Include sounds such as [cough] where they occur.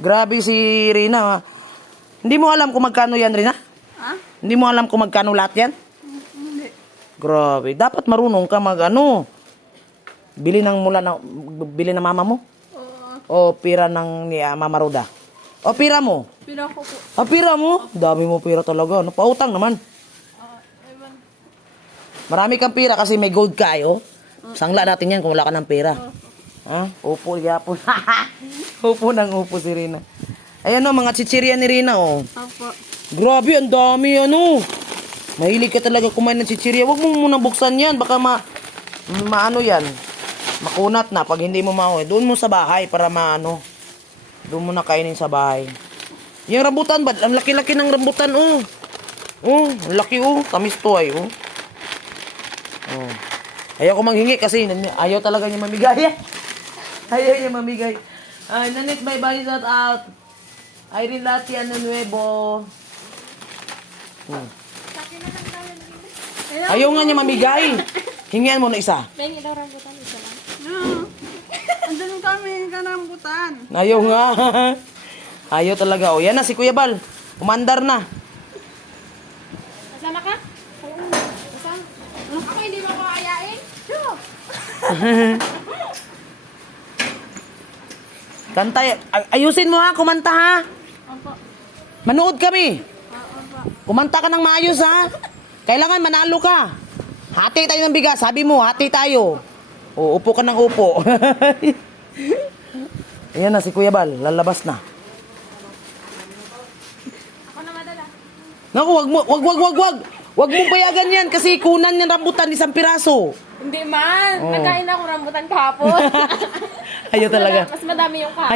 Grabe si Rina. ha. Hindi mo alam kung magkano yan, Rina? Ha? Hindi mo alam kung magkano lahat yan? Hindi. Grabe. Dapat marunong ka mag ano. Bili ng mula ng bili ng mama mo Oo. o pira ng ni ah, Mama Roda. O pira mo. Pila ko po. Ah, pira mo? Dami mo pira talaga. Ano, pautang naman. Ah. Marami kang pira kasi may gold ka eh, oh. Sangla natin yan kung wala ka ng pera. Ha? Upo, yapon. [laughs] upo ng upo si Rina. Ayan o, mga chichirya ni Rina, oh. Opo. Grabe, ang dami, ano. Mahilig ka talaga kumain ng chichirya. Huwag mo muna buksan yan. Baka ma... Maano yan. Makunat na pag hindi mo mauwi. Doon mo sa bahay para maano. Doon mo na kainin sa bahay. Yung rambutan ba? Ang laki-laki ng rambutan, oh. Oh, ang laki, oh. Tamis to, ay, oh. Oh. Ayaw ko manghingi kasi ayaw talaga niya mamigay. [laughs] ayaw niya mamigay. Ay, nanit bye bye shout out. Irene Latian na Nuevo. Hmm. Ayaw nga niya mamigay. Hingian mo na isa. Pengi daw rambutan isa lang. No. Andun kami kanambutan. Ayaw nga. [laughs] Ayaw talaga. O yan na si Kuya Bal. Umandar na. Kasama ka? Oo. Kasama. Ako hindi mo ako ayain? Sure. [laughs] Kanta. ay- ayusin mo ha. Kumanta ha. Opo. Manood kami. Ah, opo. Kumanta ka ng maayos ha. Kailangan manalo ka. Hati tayo ng bigas. Sabi mo, hati tayo. O, upo ka ng upo. [laughs] Ayan na si Kuya Bal. Lalabas na. Ako na madala. Naku, wag mo, wag, wag, wag, wag. Wag mo payagan yan kasi kunan ng rambutan isang piraso. Hindi man. Oo. Nagkain ako rambutan kahapon. [laughs] Ayaw talaga. Mas madami yung kahapon.